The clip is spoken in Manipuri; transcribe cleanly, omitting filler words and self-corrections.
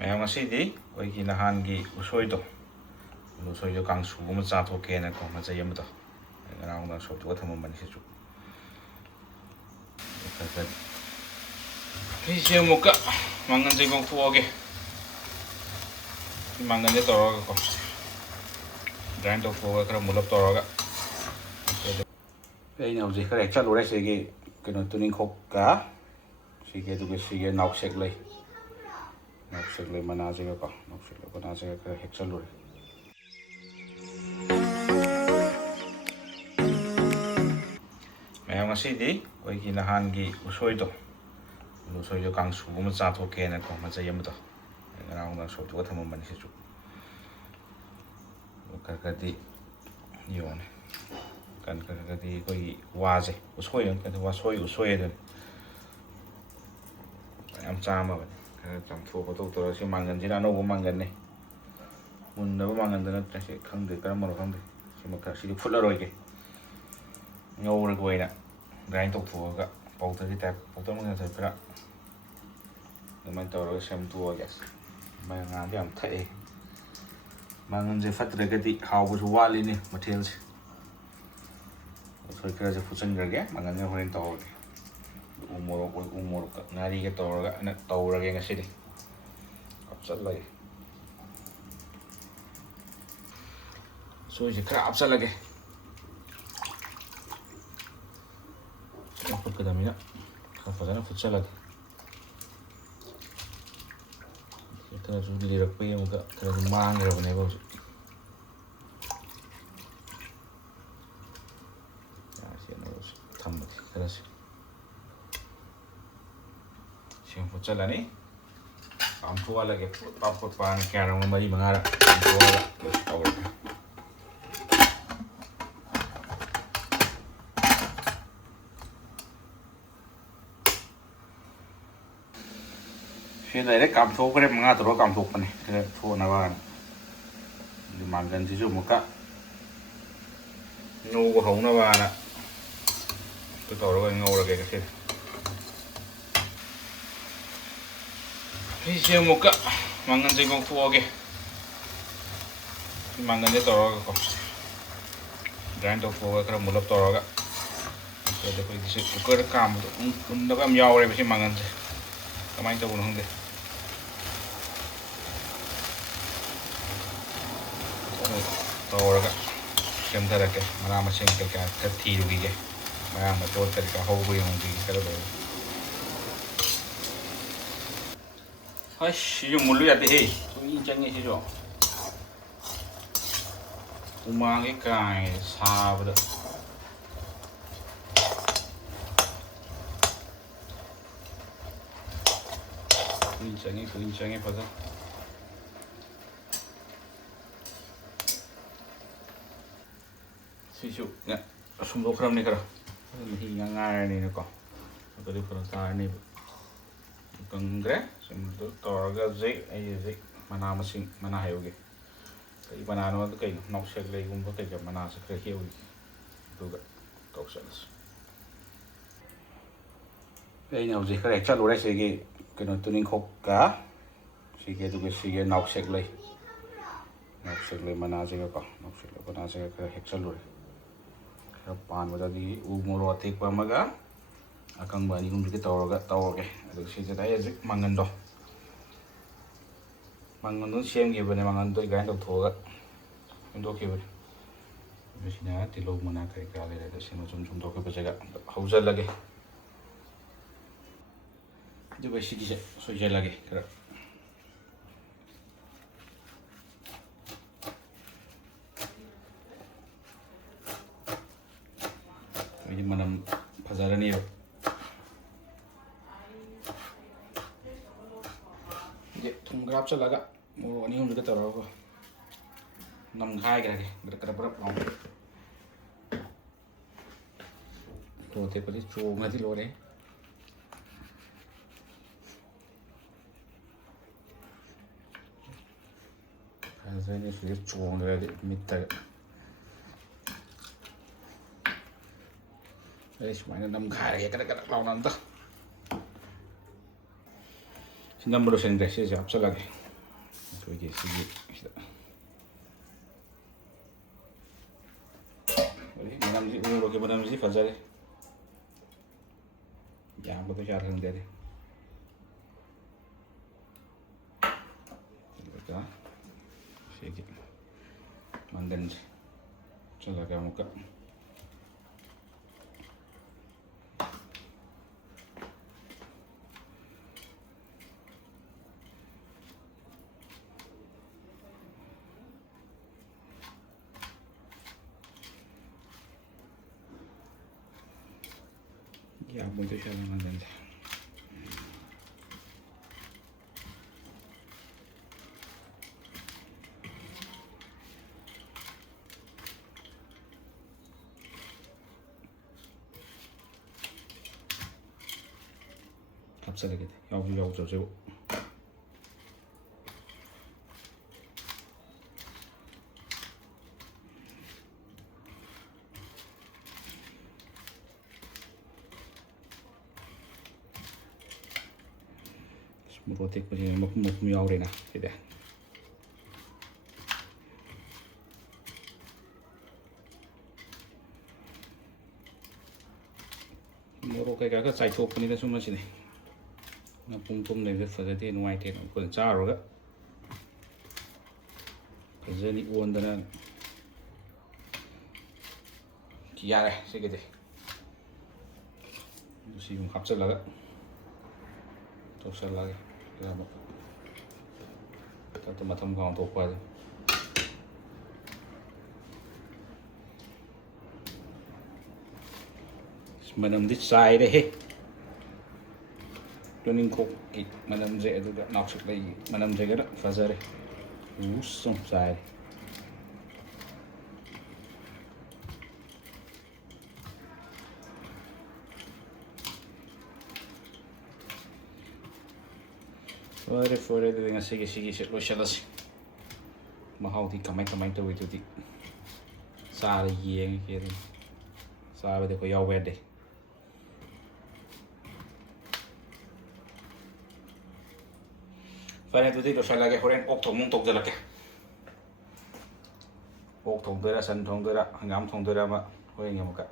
ꯃꯌꯥꯝ ꯉꯁꯤꯗꯤ ꯑꯩꯈꯣꯏꯒꯤ ꯅꯍꯥꯟꯒꯤ ꯎꯁꯣꯏꯗꯣ ꯀꯥꯡꯁꯨ ꯑꯃ ꯆꯥꯊꯣꯛꯀꯦꯅꯀꯣ ꯃꯆꯩ ꯑꯃꯗꯣ ꯉꯔꯥꯡꯗ ꯁꯣꯛꯇꯣꯛꯑ ꯊꯝꯃꯝꯕꯅꯤ ꯁꯤꯁꯨ ꯁꯤꯁꯦ ꯑꯃꯨꯛꯀ ꯃꯪꯒꯟꯁꯦ ꯉꯧꯊꯣꯛꯑꯒꯦ ꯁꯤ ꯃꯪꯒꯟꯁꯦ ꯇꯧꯔꯒꯀꯣ ꯒ꯭ꯔꯥꯏꯟ ꯇꯧꯊꯣꯛꯑꯒ ꯈꯔ ꯃꯨꯜꯂꯞ ꯇꯧꯔꯒ ꯑꯩꯅ ꯍꯧꯖꯤꯛ ꯈꯔ ꯍꯦꯛ ꯆꯠꯂꯨꯔꯦ ꯁꯤꯒꯤ ꯀꯩꯅꯣ ꯇꯨꯅꯤꯡꯈꯣꯛꯀ ꯑꯗꯨꯒ ꯁꯤꯒꯤ ꯅꯥꯎꯁꯦꯛ ꯂꯩ ꯃꯅꯥꯁꯤꯒꯀꯣ ꯅꯥꯎꯁꯦꯛ ꯂꯩ ꯃꯅꯥꯁꯤꯒ ꯈꯔ ꯍꯦꯛꯆꯜꯂꯨꯔꯦ ꯃꯌꯥꯝ ꯉꯁꯤꯗꯤ ꯑꯩꯈꯣꯏꯒꯤ ꯅꯍꯥꯟꯒꯤ ꯎꯁꯣꯏꯗꯣ ꯀꯥꯡꯁꯨ ꯑꯃ ꯆꯥꯊꯣꯛꯀꯦꯅꯀꯣ ꯃꯆꯩ ꯑꯃꯗꯣ ꯉꯔꯥꯡꯗ ꯁꯣꯛꯇꯣꯛꯑ ꯊꯝꯃꯝꯕꯅꯤ ꯁꯤꯁꯨ ꯈꯔꯗꯤ ꯌꯣꯟꯅꯤ ꯈꯔꯗꯤ ꯑꯩꯈꯣꯏꯒꯤ ꯋꯥꯁꯦ ꯎꯁꯣꯏ ꯎꯁꯣꯏ ꯑꯗꯨꯅꯤ ꯌꯥꯝ ꯆꯥꯝꯃꯕꯅꯤ ꯈꯔ ꯆꯥꯝꯊꯣꯛ ꯈꯣꯠꯇꯣꯛ ꯇꯧꯔꯒ ꯁꯤ ꯃꯪꯒꯟꯁꯤꯅ ꯑꯅꯧꯕ ꯃꯪꯒꯟꯅꯤ ꯃꯨꯟꯗꯕ ꯃꯪꯒꯟꯗ ꯅꯠꯇ꯭ꯔꯦ ꯁꯤ ꯈꯪꯗꯦ ꯀꯔꯝꯕꯅꯣ ꯈꯪꯗꯦ ꯁꯤꯃ ꯈꯔ ꯁꯤꯗꯤ ꯐꯨꯠꯂꯔꯣꯏꯒꯦ ꯉꯧꯔꯒ ꯑꯣꯏꯅ ꯒ꯭ꯔꯥꯏꯟ ꯇꯧꯊꯣꯛꯑꯒ ꯄꯥꯎꯗꯔꯒꯤ ꯇꯥꯏꯞ ꯄꯥꯎꯗꯔ ꯃꯪꯒꯟꯁꯦ ꯈꯔ ꯑꯗꯨꯃꯥꯏꯅ ꯇꯧꯔꯒ ꯁꯦꯝꯗꯣꯛꯑꯒꯦ ꯃꯉꯥꯟꯗꯤ ꯌꯥꯝ ꯊꯛꯑꯦ ꯃꯪꯒꯟꯁꯦ ꯐꯠꯇ꯭ꯔꯒꯗꯤ ꯍꯥꯎꯕꯁꯨ ꯋꯥꯠꯂꯤꯅꯤ ꯃꯊꯦꯜꯁꯦ ꯎꯁꯣꯏ ꯈꯔꯁꯦ ꯐꯨꯠꯆꯟꯈ꯭ꯔꯒꯦ ꯃꯪꯒꯟꯁꯦ ꯍꯣꯔꯦꯟ ꯇꯧꯔꯒꯦ ꯎ ꯃꯣꯔꯣꯛꯀ ꯉꯥꯔꯤꯒ ꯇꯧꯔꯒ ꯑꯩꯅ ꯇꯧꯔꯒꯦ ꯉꯁꯤꯗꯤ ꯍꯥꯞꯆꯜꯂꯒꯦ ꯎꯁꯣꯏꯁꯦ ꯈꯔ ꯍꯥꯞꯆꯜꯂꯒꯦ ꯐꯨꯠꯀꯗꯕꯅꯤꯅ ꯈꯔ ꯐꯖꯅ ꯐꯨꯠꯆꯜꯂꯒꯦ ꯈꯔꯁꯨ ꯂꯤꯔꯛꯄꯒꯤ ꯑꯃꯨꯛꯀ ꯈꯔꯁꯨ ꯃꯥꯡꯈ꯭ꯔꯕꯅꯦꯕ ꯍꯧꯖꯤꯛ ꯊꯝꯕꯗꯤ ꯈꯔꯁꯤ ꯁꯦꯡ ꯐꯨꯠꯆꯜꯂꯅꯤ ꯀꯥꯝꯊꯣꯛꯍꯜꯂꯒꯦ ꯐꯨꯠꯄꯥꯅ ꯀꯌꯥꯔꯣꯝ 3-4ꯔꯛ ꯀꯥꯝꯊꯣꯛꯑꯒ ꯇꯧꯔꯒꯦ ꯁꯤ ꯂꯩꯔꯦ ꯀꯥꯝꯊꯣꯛꯈ꯭ꯔꯦ 5-6 ꯀꯥꯝꯊꯣꯛꯄꯅꯦ ꯈꯔ ꯊꯣꯠꯅꯕꯅ ꯃꯪꯒꯟꯁꯤꯁꯨ ꯑꯃꯨꯛꯀ ꯉꯧꯕ ꯍꯧꯅꯕꯅ ꯇꯧꯔꯒ ꯉꯧꯔꯒꯦ ꯉꯁꯤꯗꯤ ꯁꯤꯁꯦ ꯑꯃꯨꯛꯀ ꯃꯪꯒꯟꯁꯦ ꯉꯧꯊꯣꯛꯑꯒꯦ ꯁꯤ ꯃꯪꯒꯟꯁꯦ ꯇꯧꯔꯒꯀꯣ ꯒ꯭ꯔꯥꯏꯟ ꯇꯧꯊꯣꯛꯑꯒ ꯈꯔ ꯃꯨꯜꯂꯞ ꯇꯧꯔꯒ ꯑꯩꯈꯣꯏꯒꯤ ꯁꯤ ꯀꯨꯀꯔꯗ ꯀꯥꯝꯕꯗꯣ ꯃꯨꯟꯗꯕ ꯌꯥꯝ ꯌꯥꯎꯔꯦꯕ ꯁꯤ ꯃꯪꯒꯟꯁꯦ ꯀꯃꯥꯏꯅ ꯇꯧꯕꯅꯣ ꯈꯪꯗꯦ ꯇꯧꯔꯒ ꯁꯦꯝꯊꯔꯛꯀꯦ ꯃꯅꯥ ꯃꯁꯤꯡ ꯀꯩꯀꯥ ꯈꯔ ꯊꯤꯔꯨꯈꯤꯒꯦ ꯃꯌꯥꯝ ꯃꯇꯣꯟ ꯀꯩꯀꯥ ꯍꯧꯕ ꯌꯦꯡꯉꯨꯈꯤꯒꯦ ꯈꯔ ꯂꯩꯔꯦ ꯑꯁ ꯁꯤꯁꯨ ꯃꯨꯜꯂꯨ ꯌꯥꯗꯦꯍꯦ ꯀꯨꯏꯅ ꯆꯪꯉꯦ ꯁꯤꯁꯨ ꯍꯨꯃꯥꯡꯒꯤ ꯀꯥꯡꯉꯦ ꯁꯥꯕꯗ ꯀꯨꯏꯅ ꯆꯪꯉꯦ ꯐꯖꯅ ꯁꯤꯁꯨ ꯁꯨꯝꯗꯣꯛꯈ꯭ꯔꯕꯅꯤ ꯈꯔ ꯃꯍꯤ ꯉꯥꯏꯔꯅꯤꯅꯀꯣ ꯑꯗꯨꯗꯤ ꯐꯔꯛ ꯇꯥꯔꯅꯤꯕ ꯀꯪꯈ꯭ꯔꯦ ꯁꯨꯝꯗꯣ ꯇꯧꯔꯒ ꯍꯧꯖꯤꯛ ꯑꯩ ꯍꯧꯖꯤꯛ ꯃꯅꯥ ꯃꯁꯤꯡ ꯃꯅꯥ ꯍꯦꯛꯎꯒꯦ ꯀꯩ ꯃꯅꯥꯅꯣ ꯀꯩꯅꯣ ꯅꯥꯎꯁꯦꯛ ꯂꯩꯒꯨꯝꯕ ꯀꯩꯀꯥ ꯃꯅꯥꯁꯦ ꯈꯔ ꯍꯦꯛꯎꯒꯦ ꯑꯗꯨꯒ ꯇꯧꯁꯜꯂꯁꯤ ꯑꯩꯅ ꯍꯧꯖꯤꯛ ꯈꯔ ꯍꯦꯛ ꯆꯠꯂꯨꯔꯦ ꯁꯤꯒꯤ ꯀꯩꯅꯣ ꯇꯨꯅꯤꯡꯈꯣꯛꯀ ꯑꯗꯨꯒ ꯁꯤꯒꯤ ꯅꯥꯎꯁꯦꯛ ꯂꯩ ꯃꯅꯥꯁꯤꯒꯀꯣ ꯅꯥꯎꯁꯦꯛ ꯂꯩ ꯃꯅꯥꯁꯤꯒ ꯈꯔ ꯍꯦꯛꯆꯜꯂꯨꯔꯦ ꯈꯔ ꯄꯥꯟꯕꯗꯗꯤ ꯎ ꯃꯣꯔꯣꯛ ꯑꯇꯦꯛꯄ ꯑꯃꯒ ꯑꯀꯪꯕ 2-3ꯁꯤꯒ ꯇꯧꯔꯒ ꯇꯧꯔꯒꯦ ꯑꯗꯨꯒ ꯁꯤꯁꯤꯗ ꯑꯩ ꯍꯧꯖꯤꯛ ꯃꯪꯒꯟꯗꯣ ꯁꯦꯝꯈꯤꯕꯅꯦ ꯃꯪꯒꯟꯗꯣ ꯒ꯭ꯔꯥꯏꯟ ꯇꯧꯊꯣꯛꯑꯒ ꯁꯦꯝꯗꯣꯛꯈꯤꯕꯅꯦ ꯃꯁꯤꯅ ꯇꯤꯜꯍꯧ ꯃꯅꯥ ꯀꯔꯤ ꯀꯔꯥ ꯂꯩꯔꯒ ꯁꯤꯃ ꯁꯨꯝ ꯁꯨꯝꯗꯣꯛꯈꯤꯕꯁꯤꯒ ꯍꯧꯖꯜꯂꯒꯦ ꯑꯗꯨꯒ ꯁꯤꯒꯤꯁꯦ ꯁꯣꯏꯖꯜꯂꯒꯦ ꯈꯔ ꯍꯥꯏꯗꯤ ꯃꯅꯝ ꯐꯖꯔꯅꯤꯕ ꯊꯨꯝ ꯈꯔ ꯍꯥꯞꯆꯜꯂꯒ ꯃꯣꯔꯣꯛ 2-3ꯁꯤꯒ ꯇꯧꯔꯒꯀꯣ ꯅꯝꯈꯥꯏꯈ꯭ꯔꯒꯦ ꯕꯔꯞ ꯂꯥꯎꯅ ꯃꯣꯔꯣꯛ ꯑꯇꯦꯛꯄꯁꯤ ꯆꯣꯡꯉꯗꯤ ꯂꯣꯏꯔꯦ ꯐꯖꯅ ꯁꯤꯗ ꯆꯣꯡꯈ꯭ꯔꯗꯤ ꯃꯤꯠꯇꯒ ꯑꯩ ꯁꯨꯃꯥꯏꯅ ꯅꯝꯈꯥꯏꯔꯒꯦ ꯀꯗꯛ ꯂꯥꯎꯅ ꯑꯝꯇ ꯁꯤ ꯅꯝꯕ ꯂꯣꯏꯁꯤꯟꯈ꯭ꯔꯦ ꯁꯤꯁꯦ ꯍꯥꯞꯆꯜꯂꯒꯦ ꯑꯩꯈꯣꯏꯒꯤ ꯁꯤꯒꯤ ꯁꯤꯗ ꯃꯅꯝꯁꯤ ꯎꯔꯣꯛꯀꯤ ꯃꯅꯝꯁꯤ ꯐꯖꯔꯦ ꯌꯥꯝꯕꯗꯣ ꯌꯥꯔ ꯈꯪꯗꯦ ꯑꯗꯨꯒ ꯁꯤꯒꯤ ꯃꯪꯒꯟꯁꯦ ꯆꯜꯂꯒ ꯑꯃꯨꯛꯀ ꯌꯥꯝꯕꯗꯣ ꯌꯥꯔ ꯃꯪꯒꯟꯁꯦ 합쳐야겠네. 야우저저저 무로테 꾸지 먹품 야우래나 이제 무로 그러니까 사이토프니가 좀 맛이네. ꯄꯨꯡ ꯂꯩꯕꯗ ꯐꯖꯗꯦ ꯅꯨꯡꯉꯥꯏꯇꯦ ꯑꯩꯈꯣꯏꯅ ꯆꯥꯔꯨꯔꯒ ꯐꯖꯅꯤ ꯑꯣꯟꯗꯅ ꯌꯥꯔꯦ ꯁꯤꯒꯤꯗꯤ ꯁꯤꯒꯨꯝ ꯍꯥꯞꯆꯤꯜꯂꯒ ꯇꯧꯁꯜꯂꯒꯦ ꯑꯃꯨꯛ ꯇꯞꯇ ꯃꯊꯪ ꯀꯥꯎꯊꯣꯛꯄ ꯑꯗꯨ ꯃꯅꯝꯗꯤ ꯆꯥꯏꯔꯦꯍꯦ ꯇꯨꯅꯤꯡꯈꯣꯛꯀꯤ ꯃꯅꯝꯁꯦ ꯑꯗꯨꯒ ꯅꯥꯎꯁꯛꯂꯩꯒꯤ ꯃꯅꯝꯁꯦꯒꯅ ꯐꯖꯔꯦ ꯎꯁ ꯆꯥꯏꯔꯦ ꯐꯔꯦ ꯑꯗꯨꯗꯤ ꯉꯁꯤꯒꯤꯁꯦ ꯂꯣꯏꯁꯤꯜꯂꯁꯤ ꯃꯍꯥꯎꯗꯤ ꯀꯃꯥꯏ ꯇꯧꯋꯤꯗꯨꯗꯤ ꯆꯥꯔ ꯌꯦꯡꯉꯒꯦ ꯑꯗꯨꯝ ꯆꯥꯕꯗꯤ ꯑꯩꯈꯣꯏ ꯌꯥꯎꯕ ꯌꯥꯗꯦ ꯐꯔꯦ ꯑꯗꯨꯗꯤ ꯂꯣꯏꯁꯤꯜꯂꯒꯦ ꯍꯣꯔꯦꯟ ꯑꯣꯛ ꯊꯣꯡꯕ ꯇꯧꯖꯜꯂꯛꯀꯦ ꯑꯣꯛ ꯊꯣꯡꯗꯣꯏꯔꯥ ꯁꯟ ꯊꯣꯡꯗꯣꯏꯔꯥ ꯍꯪꯒꯥꯝ ꯊꯣꯡꯗꯣꯏꯔꯥ ꯑꯃ ꯍꯣꯔꯦꯟ ꯑꯃꯨꯛꯀ